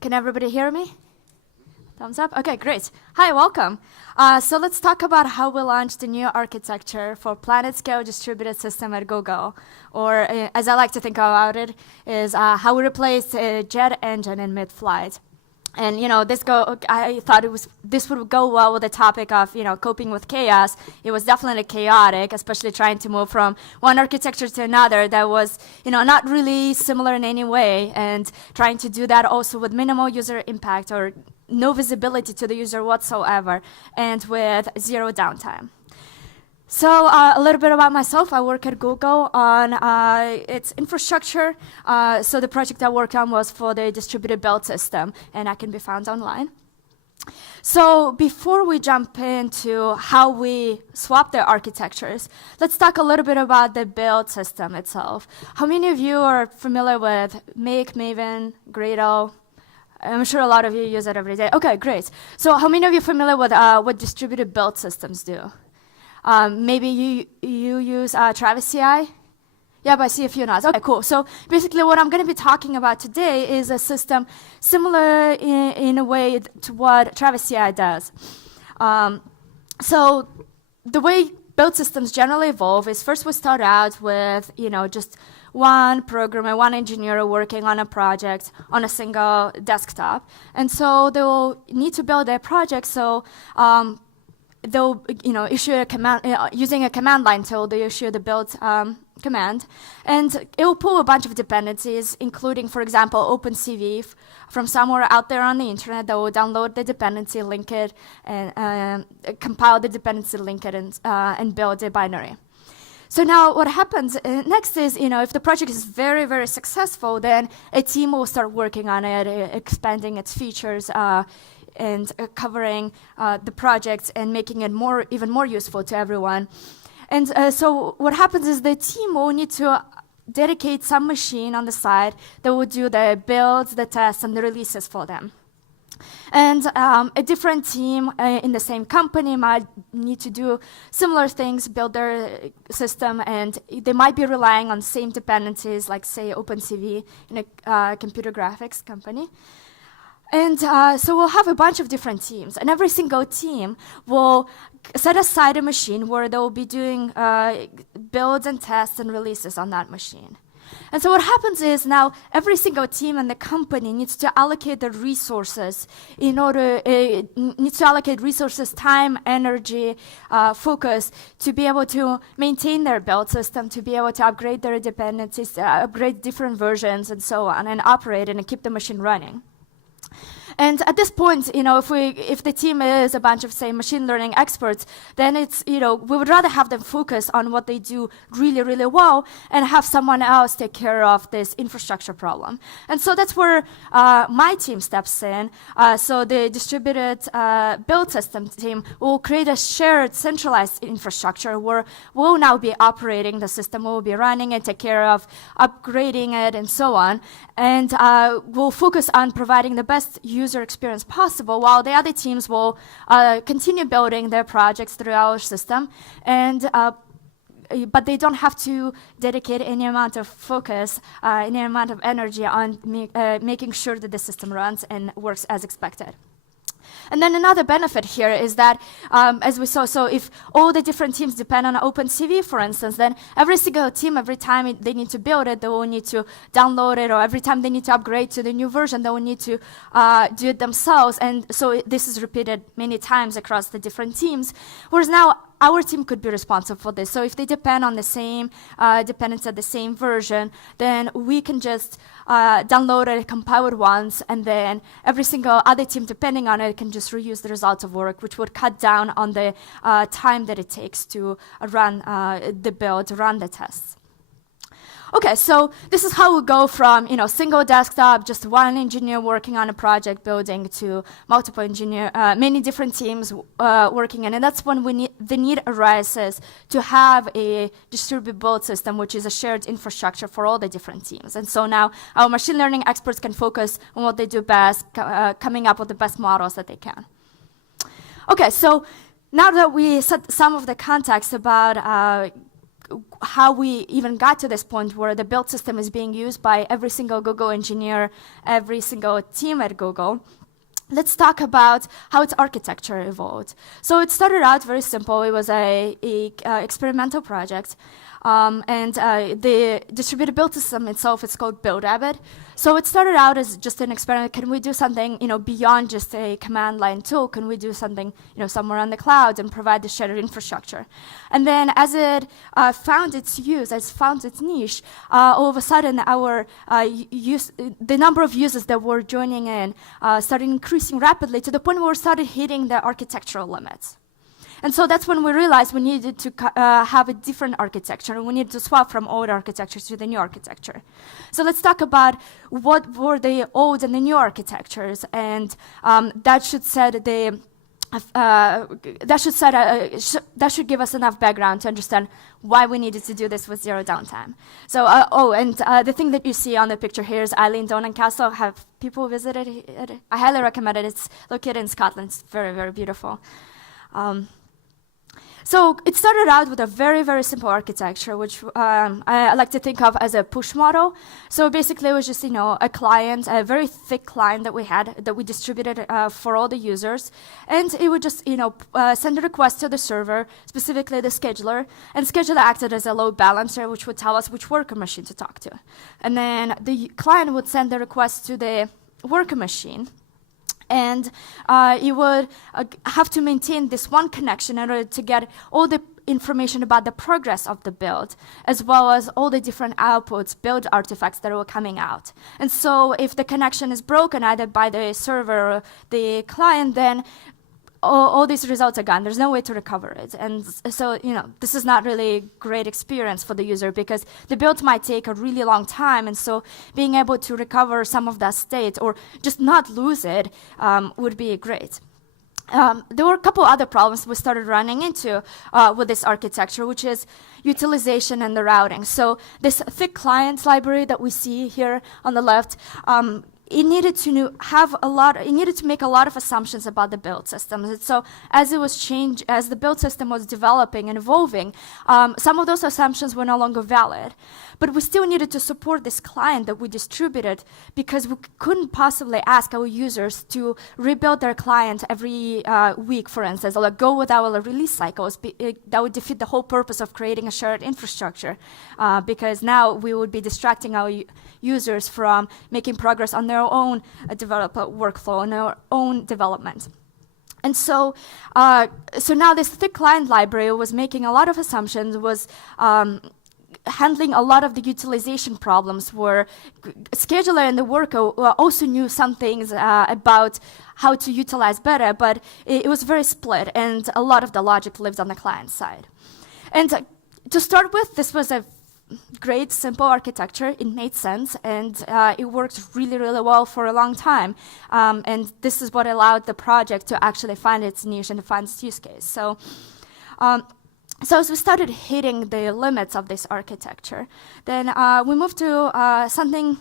Can everybody hear me? Thumbs up? Okay, great. Hi, welcome. So let's talk about how we launched a new architecture for planet-scale distributed system at Google, or as I like to think about it, is how we replaced a jet engine in mid-flight. And I thought this would go well with the topic of coping with chaos. It was definitely chaotic, especially trying to move from one architecture to another that was not really similar in any way, and trying to do that also with minimal user impact or no visibility to the user whatsoever, and with zero downtime. So a little bit about myself. I work at Google on its infrastructure. So the project I worked on was for the distributed build system, and that can be found online. So before we jump into how we swap the architectures, let's talk a little bit about the build system itself. How many of you are familiar with Make, Maven, Gradle? I'm sure a lot of you use it every day. Okay, great. So how many of you are familiar with what distributed build systems do? Maybe you use Travis CI? Yeah, but I see a few nods. Okay, cool. So basically what I'm going to be talking about today is a system similar in a way to what Travis CI does. So the way build systems generally evolve is first we start out with just one programmer, one engineer working on a project on a single desktop. And so they'll need to build their project, so they'll issue a command using a command line tool. They issue the build command, and it will pull a bunch of dependencies, including, for example, OpenCV from somewhere out there on the internet that will download the dependency, link it, and compile the dependency, link it, and build a binary. So now what happens next is, if the project is very, very successful, then a team will start working on it, expanding its features, and covering the project and making it even more useful to everyone. And so what happens is the team will need to dedicate some machine on the side that will do the builds, the tests, and the releases for them. And a different team in the same company might need to do similar things, build their system, and they might be relying on same dependencies, like, say, OpenCV in a computer graphics company. And so we'll have a bunch of different teams, and every single team will set aside a machine where they'll be doing builds and tests and releases on that machine. And so what happens is now every single team in the company needs to allocate the resources needs to allocate resources, time, energy, focus to be able to maintain their build system, to be able to upgrade their dependencies, upgrade different versions and so on, and operate and keep the machine running. And at this point, if the team is a bunch of, say, machine learning experts, then it's, we would rather have them focus on what they do really, really well and have someone else take care of this infrastructure problem. And so that's where my team steps in. So the distributed build system team will create a shared centralized infrastructure where we'll now be operating the system, we'll be running it, take care of upgrading it, and so on. And we'll focus on providing the best user experience possible, while the other teams will continue building their projects through our system, and but they don't have to dedicate any amount of focus, any amount of energy on making sure that the system runs and works as expected. And then another benefit here is that, as we saw, so if all the different teams depend on OpenCV, for instance, then every single team, every time they need to build it, they will need to download it, or every time they need to upgrade to the new version, they will need to do it themselves. And so this is repeated many times across the different teams, whereas now our team could be responsible for this. So if they depend on the same dependency, the same version, then we can just download it, compile it once, and then every single other team depending on it can just reuse the results of work, which would cut down on the time that it takes to run the build, run the tests. Okay, so this is how we go from single desktop, just one engineer working on a project building, to multiple many different teams working in, and that's when the need arises to have a distributed build system, which is a shared infrastructure for all the different teams. And so now our machine learning experts can focus on what they do best, coming up with the best models that they can. Okay, so now that we set some of the context about how we even got to this point where the build system is being used by every single Google engineer, every single team at Google, let's talk about how its architecture evolved. So it started out very simple. It was a experimental project. And the distributed build system itself is called BuildRabbit. So it started out as just an experiment. Can we do something, beyond just a command line tool? Can we do something, somewhere on the cloud and provide the shared infrastructure? And then as it found its use, as found its niche, all of a sudden the number of users that were joining in started increasing rapidly to the point where we started hitting the architectural limits. And so that's when we realized we needed to have a different architecture, and we needed to swap from old architecture to the new architecture. So let's talk about what were the old and the new architectures, and that should give us enough background to understand why we needed to do this with zero downtime. So, the thing that you see on the picture here is Eileen Donan Castle. Have people visited it? I highly recommend it. It's located in Scotland. It's very, very beautiful. So it started out with a very, very simple architecture, which I like to think of as a push model. So basically it was just, a client, a very thick client that we had, that we distributed for all the users. And it would just, send a request to the server, specifically the scheduler. And scheduler acted as a load balancer, which would tell us which worker machine to talk to. And then the client would send the request to the worker machine. And you would have to maintain this one connection in order to get all the information about the progress of the build, as well as all the different outputs, build artifacts that were coming out. And so if the connection is broken either by the server or the client, then all these results are gone. There's no way to recover it. And so, this is not really a great experience for the user because the build might take a really long time. And so being able to recover some of that state or just not lose it would be great. There were a couple other problems we started running into with this architecture, which is utilization and the routing. So this thick client library that we see here on the left, it needed to make a lot of assumptions about the build systems. And so as the build system was developing and evolving, some of those assumptions were no longer valid. But we still needed to support this client that we distributed because we couldn't possibly ask our users to rebuild their client every week, for instance, or go with our release cycles. That would defeat the whole purpose of creating a shared infrastructure because now we would be distracting our users from making progress on their own developer workflow, on their own development. And so now this thick client library was making a lot of assumptions, was handling a lot of the utilization problems where scheduler and the worker also knew some things about how to utilize better, but it was very split and a lot of the logic lived on the client side. And to start with, this was a great, simple architecture. It made sense, and it worked really, really well for a long time. And this is what allowed the project to actually find its niche and to find its use case. So as we started hitting the limits of this architecture, then we moved to something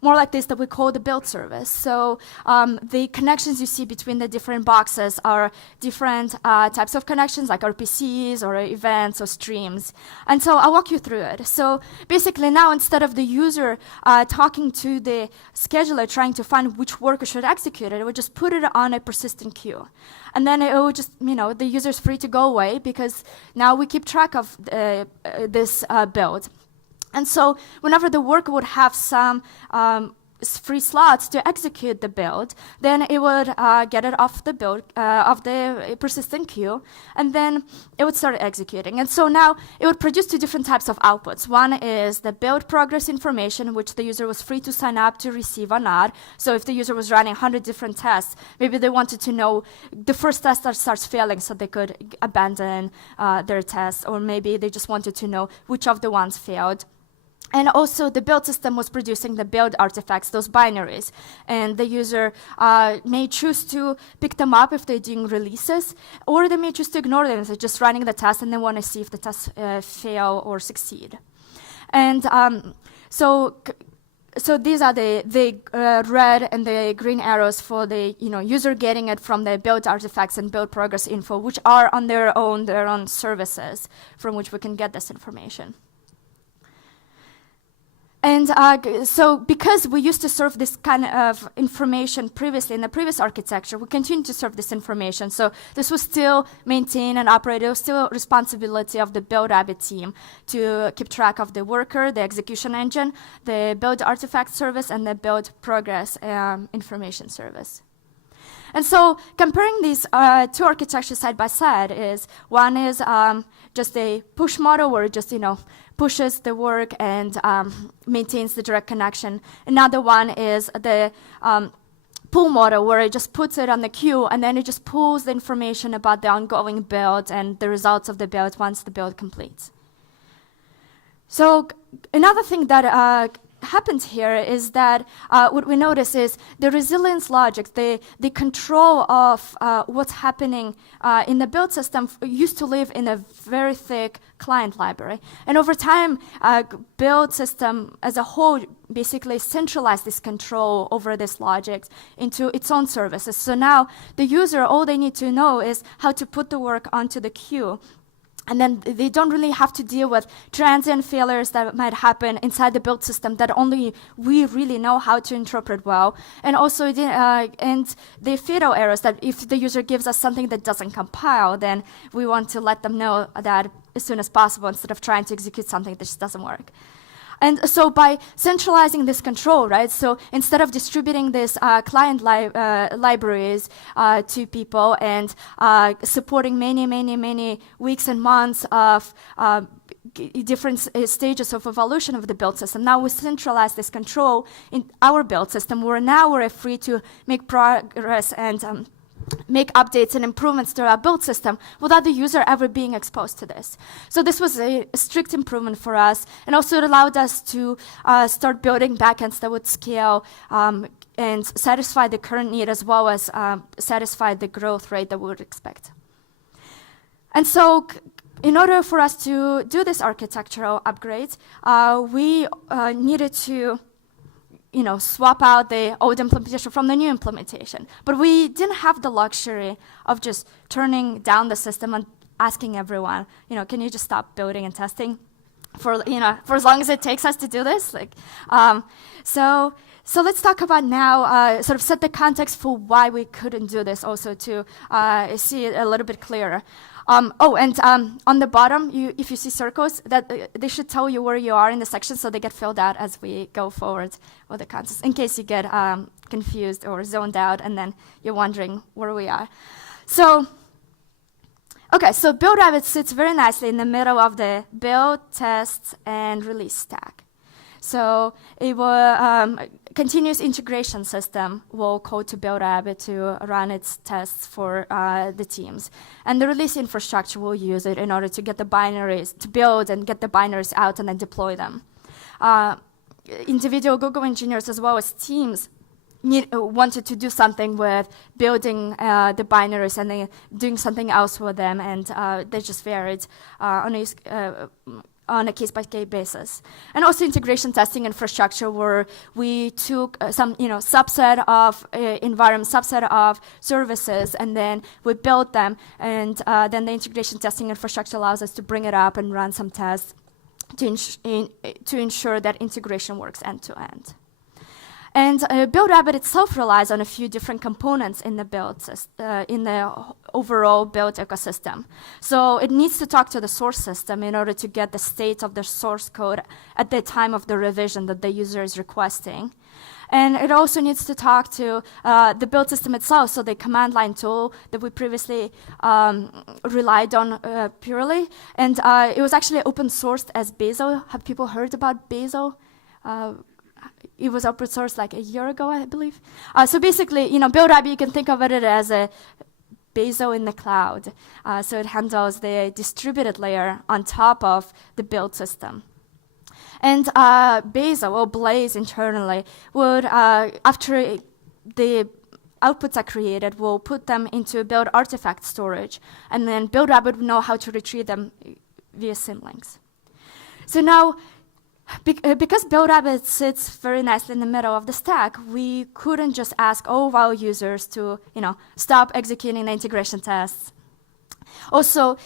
more like this that we call the build service. So the connections you see between the different boxes are different types of connections, like RPCs or events or streams. And so I'll walk you through it. So basically now, instead of the user talking to the scheduler trying to find which worker should execute it, would just put it on a persistent queue. And then it would just, the user's free to go away because now we keep track of this build. And so whenever the worker would have some free slots to execute the build, then it would get it off the build of the persistent queue, and then it would start executing. And so now it would produce two different types of outputs. One is the build progress information, which the user was free to sign up to receive or not. So if the user was running 100 different tests, maybe they wanted to know the first test that starts failing so they could abandon their test, or maybe they just wanted to know which of the ones failed. And also the build system was producing the build artifacts, those binaries. And the user may choose to pick them up if they're doing releases, or they may choose to ignore them if they're just running the test and they want to see if the tests fail or succeed. And so these are the red and the green arrows for the user getting it from the build artifacts and build progress info, which are on their own services from which we can get this information. And so because we used to serve this kind of information previously in the previous architecture, we continue to serve this information. So this was still maintained and operated. It was still responsibility of the build Rabbit team to keep track of the worker, the execution engine, the build artifact service, and the build progress information service. And so comparing these two architectures side by side is, one is just a push model where it just, pushes the work and maintains the direct connection. Another one is the pull model where it just puts it on the queue and then it just pulls the information about the ongoing build and the results of the build once the build completes. So another thing that happens here is that what we notice is the resilience logic, the control of what's happening in the build system used to live in a very thick client library. And over time, build system as a whole basically centralized this control over this logic into its own services. So now the user, all they need to know is how to put the work onto the queue. And then they don't really have to deal with transient failures that might happen inside the build system that only we really know how to interpret well. And also the fatal errors that if the user gives us something that doesn't compile, then we want to let them know that as soon as possible instead of trying to execute something that just doesn't work. And so by centralizing this control, right, so instead of distributing these client libraries to people and supporting many weeks and months of different stages of evolution of the build system, now we centralize this control in our build system, where now we're free to make progress and make updates and improvements to our build system without the user ever being exposed to this. So this was a strict improvement for us, and also it allowed us to start building backends that would scale and satisfy the current need as well as satisfy the growth rate that we would expect. And so in order for us to do this architectural upgrade, we needed to swap out the old implementation from the new implementation. But we didn't have the luxury of just turning down the system and asking everyone, can you just stop building and testing for as long as it takes us to do this? So let's talk about now, sort of set the context for why we couldn't do this also to see it a little bit clearer. On the bottom, if you see circles, that they should tell you where you are in the section, so they get filled out as we go forward with the concepts, in case you get confused or zoned out, and then you're wondering where we are. So Build Rabbit sits very nicely in the middle of the build, test, and release stack. So it will continuous integration system will call to Build Rabbit to run its tests for the teams. And the release infrastructure will use it in order to get the binaries, to build and get the binaries out and then deploy them. Individual Google engineers as well as teams wanted to do something with building the binaries and then doing something else with them, and they just varied on a case-by-case basis. And also integration testing infrastructure, where we took some subset of environment, subset of services, and then we built them, and then the integration testing infrastructure allows us to bring it up and run some tests to ensure that integration works end-to-end. And Build Rabbit itself relies on a few different components in the in the overall build ecosystem. So it needs to talk to the source system in order to get the state of the source code at the time of the revision that the user is requesting. And it also needs to talk to the build system itself, so the command line tool that we previously relied on purely. And it was actually open sourced as Bazel. Have people heard about Bazel? It was open source like a year ago, I believe. So basically, Build Rabbit, you can think of it as a Bazel in the cloud. So it handles the distributed layer on top of the build system. And Bazel, or Blaze internally, would, after the outputs are created, will put them into build artifact storage. And then Build Rabbit would know how to retrieve them via symlinks. So now, Because Build Rabbit sits very nicely in the middle of the stack, we couldn't just ask all of our users to, stop executing the integration tests. Also,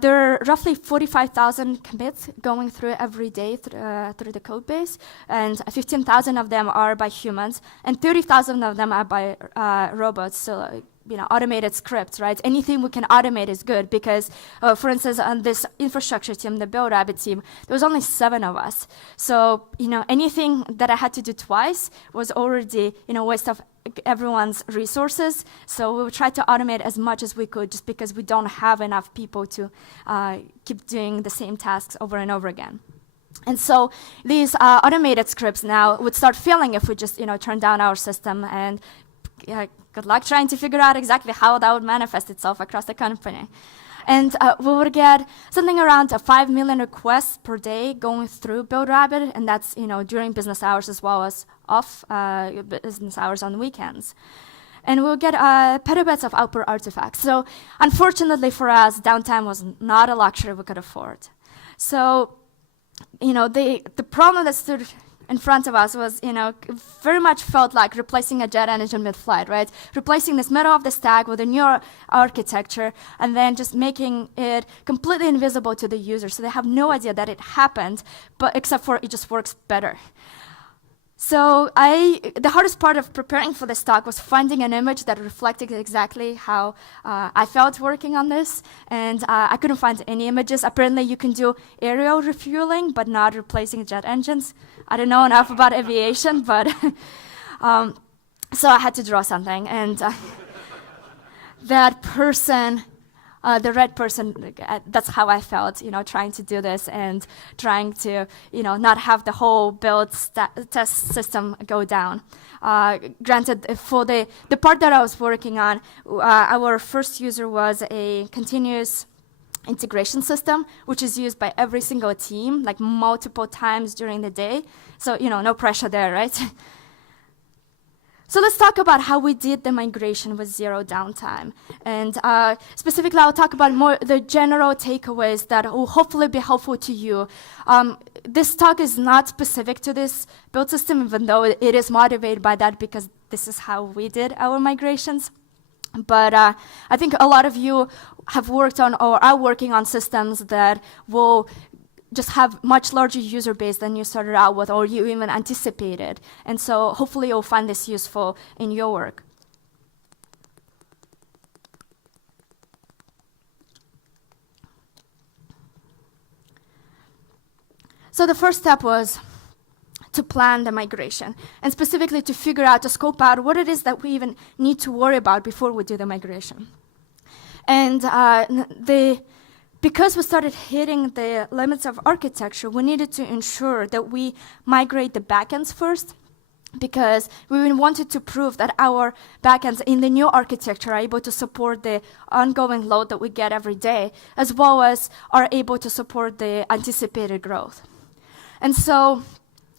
there are roughly 45,000 commits going through every day through the code base, and 15,000 of them are by humans, and 30,000 of them are by robots. So, automated scripts, right? Anything we can automate is good because, for instance, on this infrastructure team, the Build Rabbit team, there was only 7 of us. So, anything that I had to do twice was already, waste of everyone's resources. So we tried to automate as much as we could just because we don't have enough people to keep doing the same tasks over and over again. And so these automated scripts now would start failing if we just, turn down our system, and good luck trying to figure out exactly how that would manifest itself across the company. And we would get something around 5 million requests per day going through Build Rabbit, and that's during business hours as well as off business hours on weekends. And we'll get petabytes of output artifacts. So unfortunately for us, downtime was not a luxury we could afford. So the problem that stood in front of us was, very much felt like replacing a jet engine mid-flight, right? Replacing this middle of the stack with a new architecture and then just making it completely invisible to the user so they have no idea that it happened, but except for it just works better. So the hardest part of preparing for this talk was finding an image that reflected exactly how I felt working on this, and I couldn't find any images. Apparently you can do aerial refueling, but not replacing jet engines. I don't know enough about aviation, but so I had to draw something, and that person, the red person, that's how I felt, trying to do this and trying to, not have the whole build test system go down. Granted, for the part that I was working on, our first user was a continuous integration system, which is used by every single team, like multiple times during the day. So, no pressure there, right? So let's talk about how we did the migration with zero downtime. And specifically, I'll talk about more the general takeaways that will hopefully be helpful to you. This talk is not specific to this build system, even though it is motivated by that because this is how we did our migrations. But I think a lot of you have worked on or are working on systems that will just have much larger user base than you started out with or you even anticipated. And so hopefully you'll find this useful in your work. So the first step was to plan the migration, and specifically to figure out, to scope out what it is that we even need to worry about before we do the migration. And because we started hitting the limits of architecture, we needed to ensure that we migrate the backends first, because we wanted to prove that our backends in the new architecture are able to support the ongoing load that we get every day, as well as are able to support the anticipated growth. And so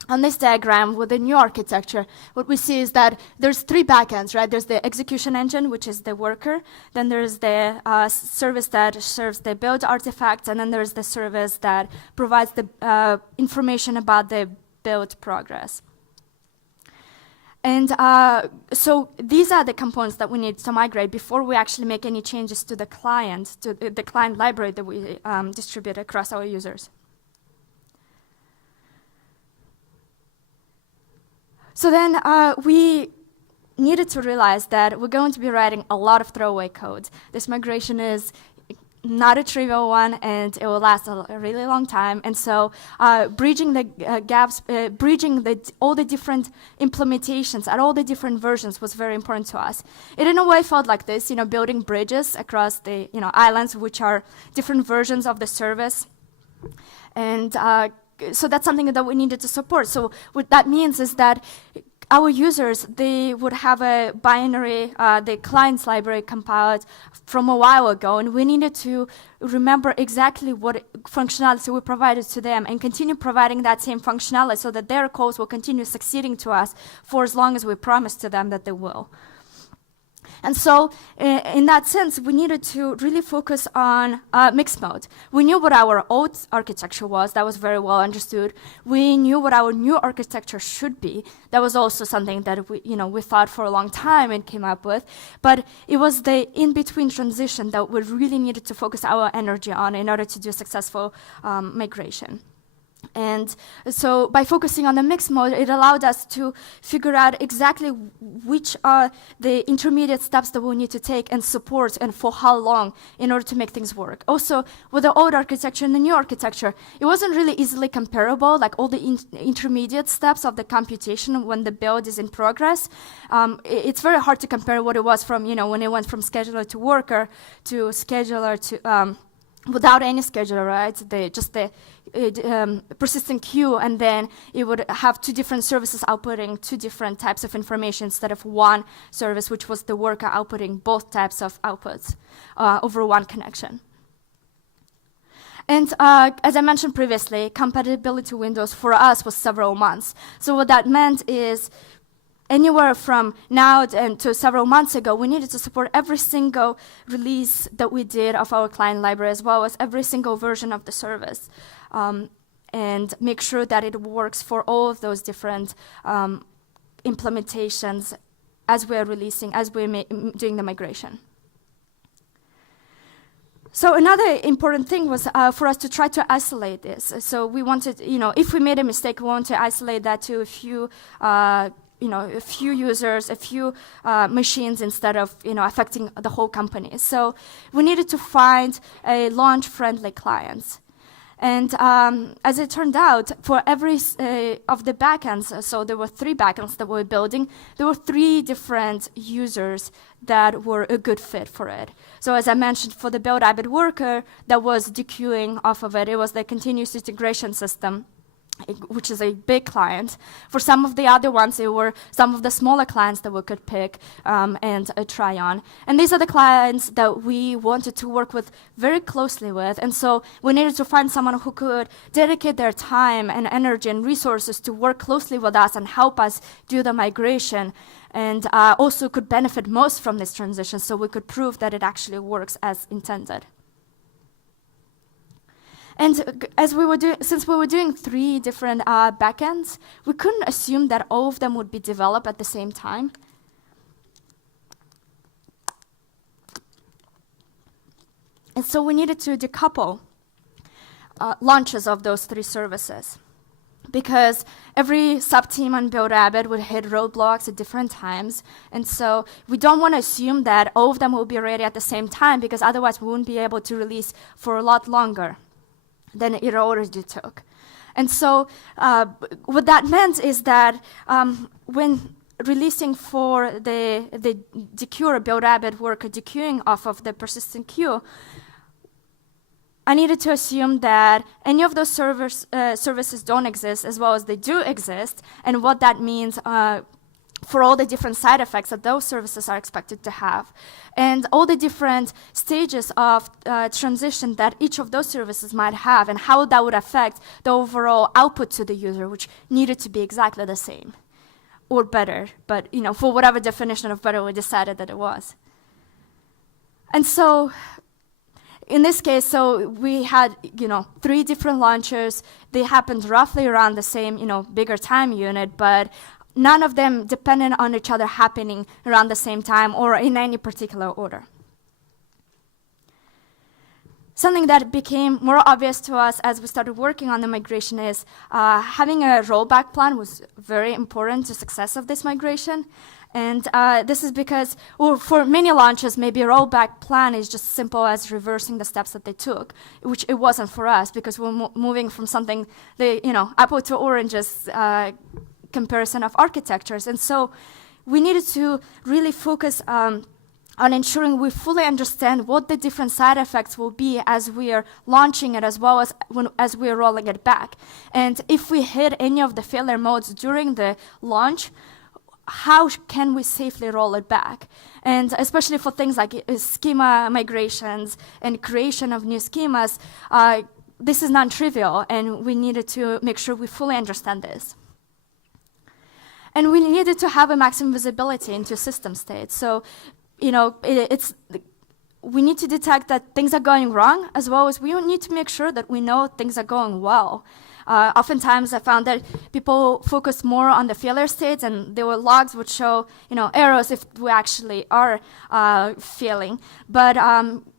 on this diagram with the new architecture, what we see is that there's 3 backends, right? There's the execution engine, which is the worker. Then there's the service that serves the build artifacts. And then there's the service that provides the information about the build progress. And so these are the components that we need to migrate before we actually make any changes to the client library that we distribute across our users. So then we needed to realize that we're going to be writing a lot of throwaway code. This migration is not a trivial one, and it will last a really long time. And so bridging the gaps, bridging all the different implementations at all the different versions was very important to us. It in a way felt like this, building bridges across the islands, which are different versions of the service. And so that's something that we needed to support. So what that means is that our users, they would have a binary, the client's library compiled from a while ago, and we needed to remember exactly what functionality we provided to them and continue providing that same functionality so that their calls will continue succeeding to us for as long as we promised to them that they will. And so, in that sense, we needed to really focus on mixed mode. We knew what our old architecture was, that was very well understood. We knew what our new architecture should be. That was also something that we thought for a long time and came up with. But it was the in-between transition that we really needed to focus our energy on in order to do a successful migration. And so by focusing on the mixed mode, it allowed us to figure out exactly which are the intermediate steps that we need to take and support and for how long in order to make things work. Also, with the old architecture and the new architecture, it wasn't really easily comparable, like all the intermediate steps of the computation when the build is in progress. It's very hard to compare what it was from, when it went from scheduler to worker to scheduler to without any scheduler, right? Just the persistent queue, and then it would have two different services outputting two different types of information instead of one service, which was the worker outputting both types of outputs over one connection. And as I mentioned previously, compatibility windows for us was several months. So what that meant is anywhere from now and to several months ago, we needed to support every single release that we did of our client library, as well as every single version of the service, and make sure that it works for all of those different implementations as we're releasing, as we're doing the migration. So another important thing was for us to try to isolate this. So we wanted, if we made a mistake, we wanted to isolate that to a few users, a few machines instead of, affecting the whole company. So we needed to find a launch-friendly client. And as it turned out, for every of the backends, so there were 3 backends that we were building, there were 3 different users that were a good fit for it. So as I mentioned, for the Build Abbott Worker, that was dequeuing off of it. It was the continuous integration system, which is a big client. For some of the other ones, it were some of the smaller clients that we could pick and try on. And these are the clients that we wanted to work with very closely with. And so we needed to find someone who could dedicate their time and energy and resources to work closely with us and help us do the migration, and also could benefit most from this transition, so we could prove that it actually works as intended. And since we were doing 3 different backends, we couldn't assume that all of them would be developed at the same time. And so we needed to decouple launches of those 3 services, because every sub-team on Build Abbott would hit roadblocks at different times. And so we don't want to assume that all of them will be ready at the same time, because otherwise we wouldn't be able to release for a lot longer than it already took. And so what that meant is that when releasing for the dequeuer, Build Abbott Worker dequeuing off of the persistent queue, I needed to assume that any of those services don't exist, as well as they do exist, and what that means for all the different side effects that those services are expected to have, and all the different stages of transition that each of those services might have, and how that would affect the overall output to the user, which needed to be exactly the same, or better, but for whatever definition of better we decided that it was. And so in this case, so we had 3 different launchers. They happened roughly around the same bigger time unit, but none of them depended on each other happening around the same time or in any particular order. Something that became more obvious to us as we started working on the migration is having a rollback plan was very important to success of this migration. And this is because, for many launches, maybe a rollback plan is just simple as reversing the steps that they took, which it wasn't for us, because we're moving from something, apple to oranges comparison of architectures. And so we needed to really focus on ensuring we fully understand what the different side effects will be as we are launching it, as well as we are rolling it back. And if we hit any of the failure modes during the launch, how can we safely roll it back? And especially for things like schema migrations and creation of new schemas, this is non-trivial, and we needed to make sure we fully understand this. And we needed to have a maximum visibility into system state. So we need to detect that things are going wrong, as well as we need to make sure that we know things are going well. Oftentimes, I found that people focus more on the failure states, and their logs would show, errors if we actually are failing. But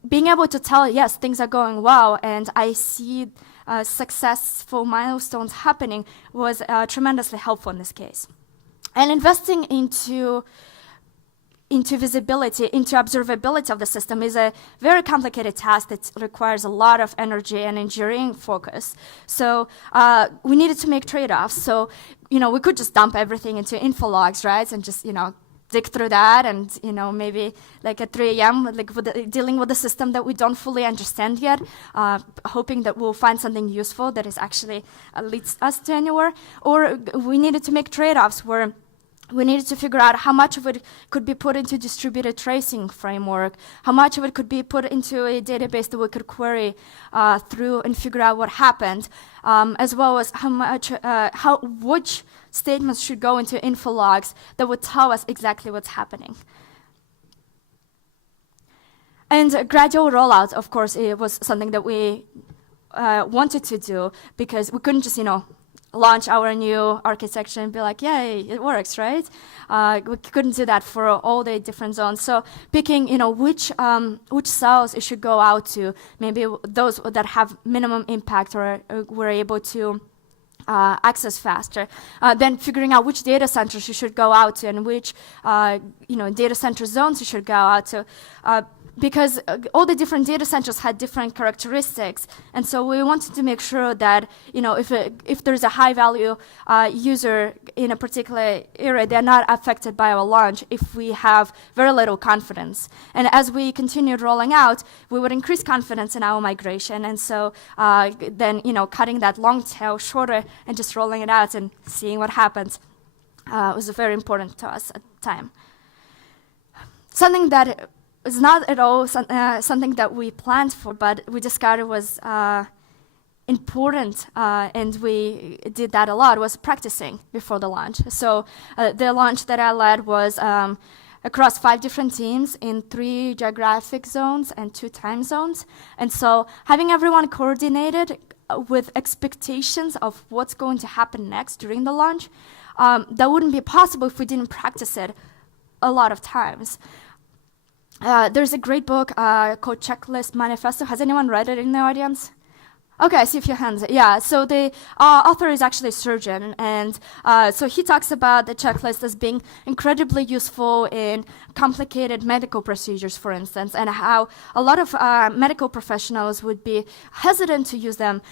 being able to tell, yes, things are going well, and I see successful milestones happening was tremendously helpful in this case. And investing into visibility, into observability of the system is a very complicated task that requires a lot of energy and engineering focus. So we needed to make trade-offs. So, we could just dump everything into info logs, right? And just, dig through that and, maybe like at 3 a.m., dealing with a system that we don't fully understand yet, hoping that we'll find something useful that is actually leads us to anywhere. Or we needed to make trade-offs where we needed to figure out how much of it could be put into distributed tracing framework, how much of it could be put into a database that we could query through and figure out what happened, as well as which statements should go into info logs that would tell us exactly what's happening. And gradual rollout, of course, it was something that we wanted to do because we couldn't just, launch our new architecture and be like, yay, it works, right? We couldn't do that for all the different zones. So picking, which cells it should go out to, maybe those that have minimum impact or were able to access faster. Then figuring out which data centers you should go out to and which, data center zones you should go out to. Because all the different data centers had different characteristics, and so we wanted to make sure that if there's a high value user in a particular area, they're not affected by our launch if we have very little confidence. And as we continued rolling out, we would increase confidence in our migration, and so then cutting that long tail shorter and just rolling it out and seeing what happens was very important to us at the time. Something that it's not at all something that we planned for, but we discovered was important, and we did that a lot, was practicing before the launch. So the launch that I led was across 5 different teams in 3 geographic zones and 2 time zones. And so having everyone coordinated with expectations of what's going to happen next during the launch, that wouldn't be possible if we didn't practice it a lot of times. There's a great book called Checklist Manifesto. Has anyone read it in the audience? Okay, I see a few hands. Yeah, so the author is actually a surgeon, and so he talks about the checklist as being incredibly useful in complicated medical procedures, for instance, and how a lot of medical professionals would be hesitant to use them,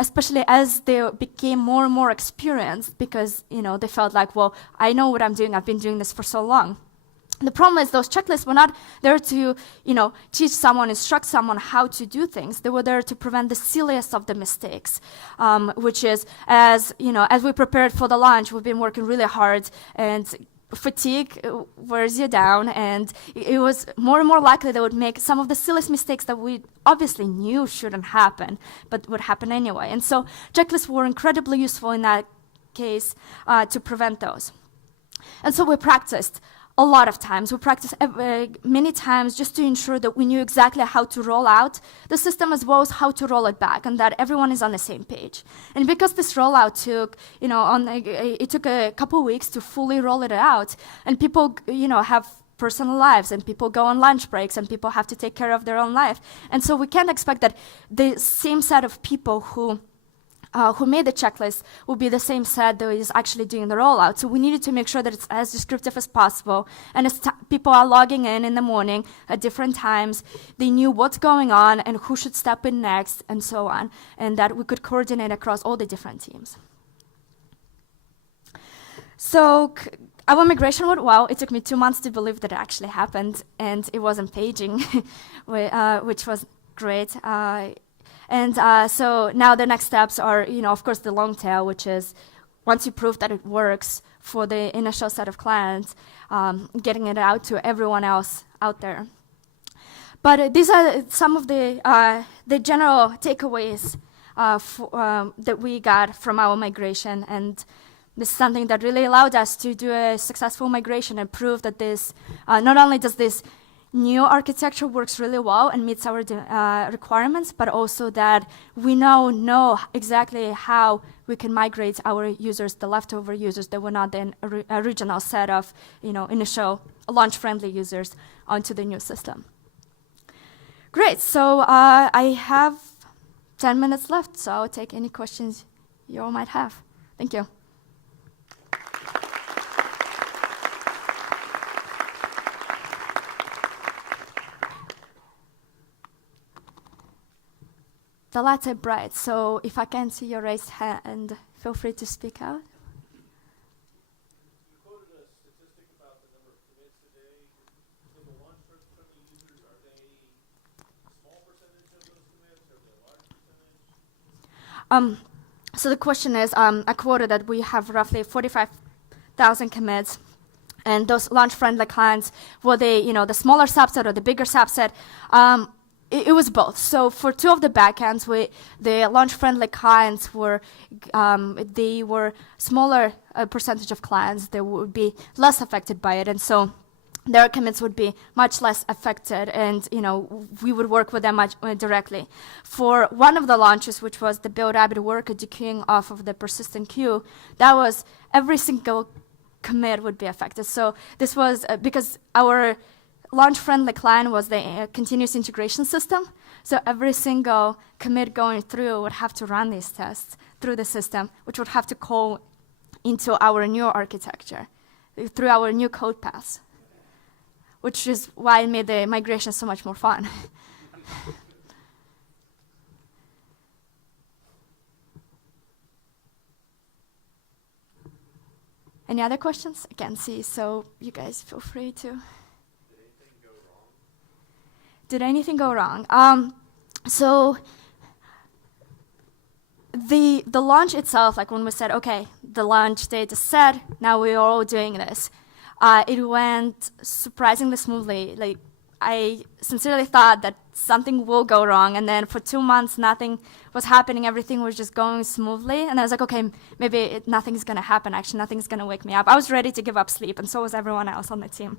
especially as they became more and more experienced, because they felt like, well, I know what I'm doing. I've been doing this for so long. The problem is those checklists were not there to, teach someone, instruct someone how to do things. They were there to prevent the silliest of the mistakes, which is, as we prepared for the launch, we've been working really hard, and fatigue wears you down, and it was more and more likely they would make some of the silliest mistakes that we obviously knew shouldn't happen, but would happen anyway. And so checklists were incredibly useful in that case to prevent those. And so we practiced a lot of times. We practiced many times just to ensure that we knew exactly how to roll out the system as well as how to roll it back, and that everyone is on the same page. And because this rollout took, it took a couple of weeks to fully roll it out, and people, have personal lives, and people go on lunch breaks, and people have to take care of their own life. And so we can't expect that the same set of people who made the checklist will be the same set that is actually doing the rollout. So we needed to make sure that it's as descriptive as possible. And as people are logging in the morning at different times, they knew what's going on and who should step in next and so on, and that we could coordinate across all the different teams. So our migration went well. It took me 2 months to believe that it actually happened, and it wasn't paging, which was great. And so now the next steps are, of course, the long tail, which is once you prove that it works for the initial set of clients, getting it out to everyone else out there. But these are some of the general takeaways that we got from our migration. And this is something that really allowed us to do a successful migration and prove that this, not only does this new architecture works really well and meets our requirements, but also that we now know exactly how we can migrate our users, the leftover users that were not the original set of initial launch-friendly users, onto the new system. Great, so I have 10 minutes left, so I'll take any questions you all might have. Thank you. The lights are bright, so if I can see your raised hand, feel free to speak out. You quoted a statistic about the number of commits today. In the launch-friendly users, are they a small percentage of those commits, or are they a large percentage? So the question is, I quoted that we have roughly 45,000 commits, and those launch-friendly clients, were they the smaller subset or the bigger subset? It was both. So for two of the backends, the launch-friendly clients they were smaller percentage of clients. They would be less affected by it, and so their commits would be much less affected, and we would work with them much directly. For one of the launches, which was the build Rabbit Worker dequeuing off of the persistent queue, that was every single commit would be affected. So this was because our launch-friendly client was the continuous integration system. So every single commit going through would have to run these tests through the system, which would have to call into our new architecture through our new code paths, which is why it made the migration so much more fun. Any other questions? I can't see, so you guys feel free to. Did anything go wrong? So the launch itself, like when we said, okay, the launch date is set, now we're all doing this. It went surprisingly smoothly. Like, I sincerely thought that something will go wrong, and then for 2 months, nothing was happening. Everything was just going smoothly, and I was like, okay, maybe nothing's gonna happen. Actually, nothing's gonna wake me up. I was ready to give up sleep, and so was everyone else on the team.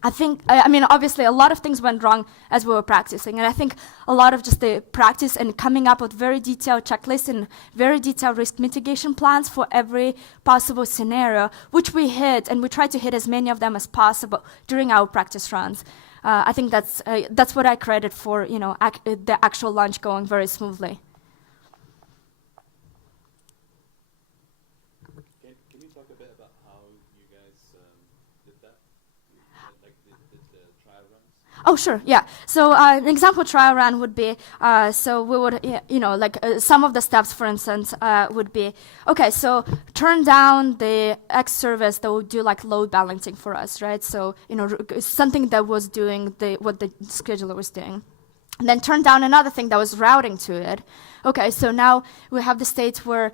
I mean, obviously, a lot of things went wrong as we were practicing, and I think a lot of just the practice and coming up with very detailed checklists and very detailed risk mitigation plans for every possible scenario, which we hit, and we tried to hit as many of them as possible during our practice runs. I think that's what I credit for, the actual launch going very smoothly. Can you talk a bit about how you guys did that? Like the trial runs? Oh, sure, yeah. So an example trial run would be, so we would, some of the steps, for instance, would be, okay, so turn down the X service that would do like load balancing for us, right? So, something that was doing what the scheduler was doing. And then turn down another thing that was routing to it. Okay, so now we have the state where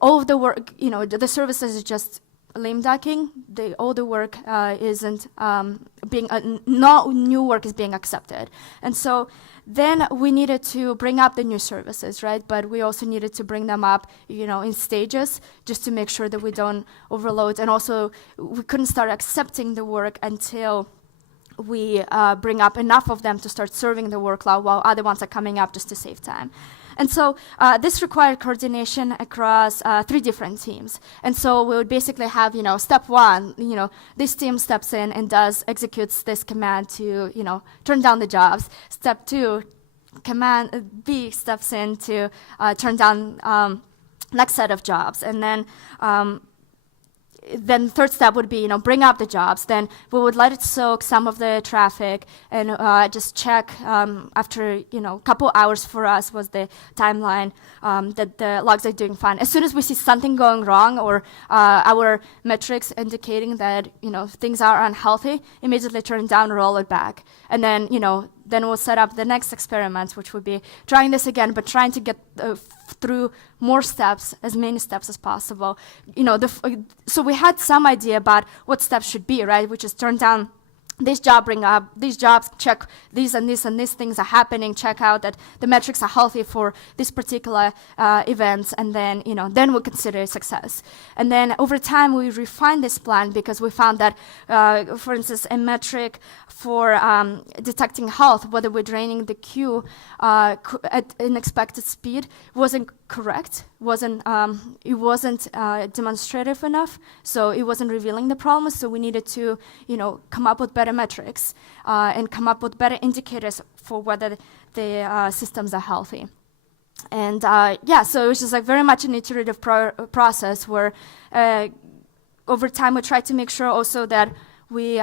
all of the work, the services is just lame ducking. All the work isn't no new work is being accepted. And so then we needed to bring up the new services, right? But we also needed to bring them up, in stages, just to make sure that we don't overload. And also, we couldn't start accepting the work until we bring up enough of them to start serving the workload while other ones are coming up just to save time. And so this required coordination across 3 different teams. And so we would basically have, step 1, this team steps in and executes this command to, turn down the jobs. Step 2, command B steps in to turn down next set of jobs. And then third step would be, bring up the jobs. Then we would let it soak some of the traffic and just check after, a couple hours for us was the timeline that the logs are doing fine. As soon as we see something going wrong or our metrics indicating that, things are unhealthy, immediately turn it down, roll it back. And then, then we'll set up the next experiment, which would be trying this again, but trying to get through more steps, as many steps as possible. So we had some idea about what steps should be, right? Which is turn down this job bring up, these jobs check these and these things are happening, check out that the metrics are healthy for this particular events, and then, then we consider it success. And then over time, we refined this plan because we found that, for instance, a metric for detecting health, whether we're draining the queue at an expected speed, wasn't correct, it wasn't demonstrative enough, so it wasn't revealing the problem. So we needed to, come up with better metrics and come up with better indicators for whether the systems are healthy. And so it was just like very much an iterative process where over time we tried to make sure also that we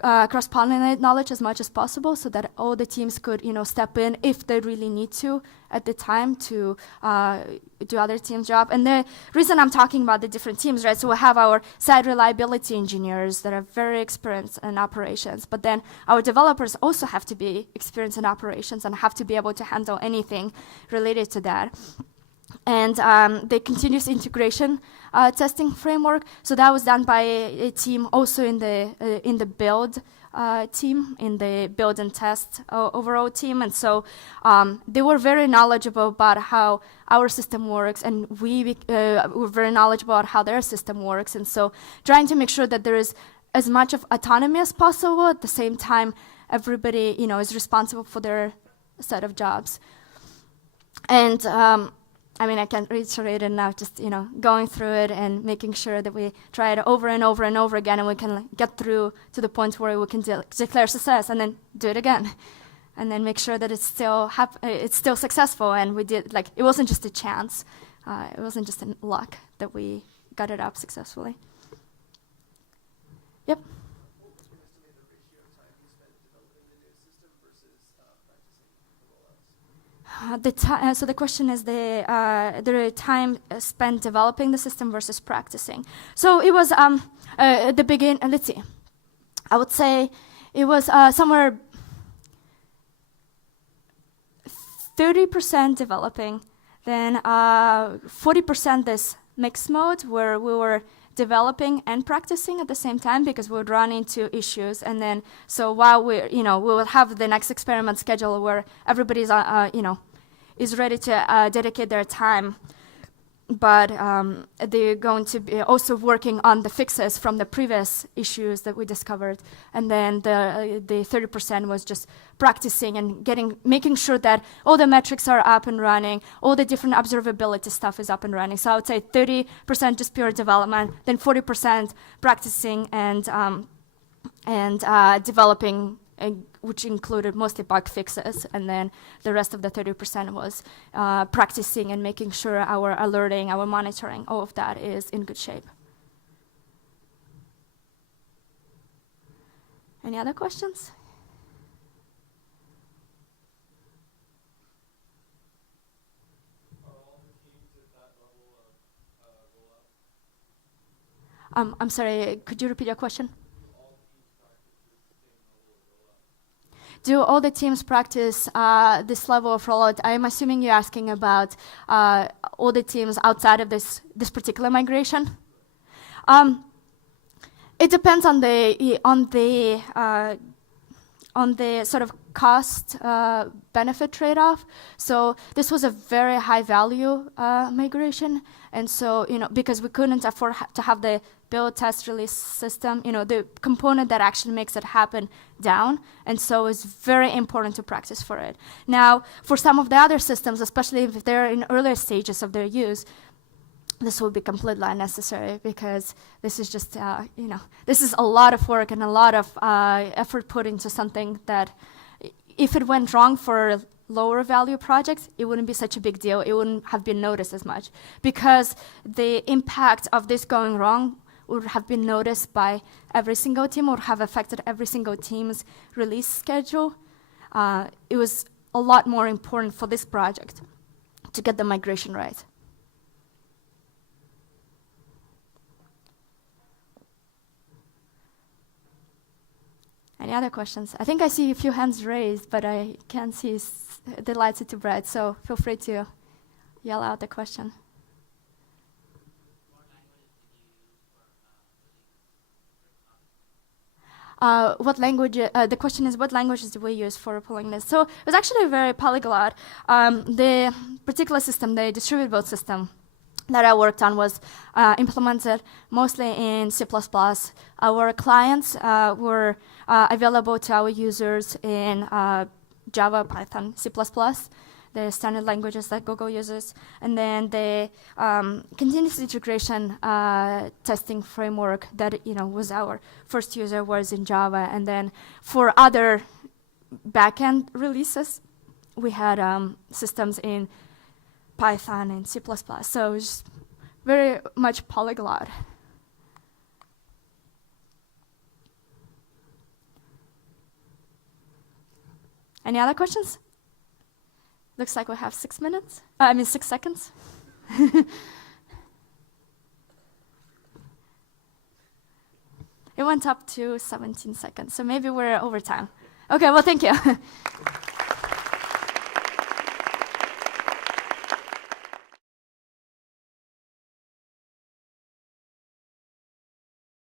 cross-pollinate knowledge as much as possible so that all the teams could, step in if they really need to at the time to do other teams' job. And the reason I'm talking about the different teams, right, so we have our site reliability engineers that are very experienced in operations, but then our developers also have to be experienced in operations and have to be able to handle anything related to that. And the continuous integration testing framework. So that was done by a team also in the build team, in the build and test overall team. And so they were very knowledgeable about how our system works, and we were very knowledgeable about how their system works. And so trying to make sure that there is as much of autonomy as possible. At the same time, everybody, is responsible for their set of jobs. And I can't reiterate enough, just, going through it and making sure that we try it over and over and over again, and we can get through to the point where we can declare success and then do it again. And then make sure that it's still successful, and we did, it wasn't just a chance. It wasn't just in luck that we got it up successfully. Yep. What was your estimated ratio of time you spent developing the new system versus practicing the rollouts? So the question is the time spent developing the system versus practicing. So it was at the beginning. Let's see. I would say it was somewhere 30% developing, then 40% this mixed mode where we were developing and practicing at the same time, because we would run into issues. And then so while we will have the next experiment schedule where everybody's is ready to dedicate their time, but they're going to be also working on the fixes from the previous issues that we discovered. And then the 30% was just practicing and making sure that all the metrics are up and running, all the different observability stuff is up and running. So I would say 30% just pure development, then 40% practicing and developing, which included mostly bug fixes, and then the rest of the 30% was practicing and making sure our alerting, our monitoring, all of that is in good shape. Any other questions? Are all the teams at that level of rollout? I'm sorry, could you repeat your question? Do all the teams practice this level of rollout? I'm assuming you're asking about all the teams outside of this particular migration. It depends on the sort of cost benefit trade-off. So this was a very high value migration, and so because we couldn't afford to have the build, test, release system, the component that actually makes it happen down, and so it's very important to practice for it. Now, for some of the other systems, especially if they're in earlier stages of their use, this will be completely unnecessary, because this is just, this is a lot of work and a lot of effort put into something that, if it went wrong for lower value projects, it wouldn't be such a big deal. It wouldn't have been noticed as much, because the impact of this going wrong would have been noticed by every single team, would have affected every single team's release schedule. It was a lot more important for this project to get the migration right. Any other questions? I think I see a few hands raised, but I can't see the lights are too bright, so feel free to yell out the question. what language, the question is, what languages do we use for pulling this? So it was actually very polyglot. The particular system, the distributed build system that I worked on was implemented mostly in C++. Our clients were available to our users in Java, Python, C++, the standard languages that Google uses, and then the continuous integration testing framework that was our first user was in Java, and then for other backend releases, we had systems in Python and C++. So it's very much polyglot. Any other questions? Looks like we have 6 minutes. 6 seconds. It went up to 17 seconds, so maybe we're over time. Okay, well, thank you.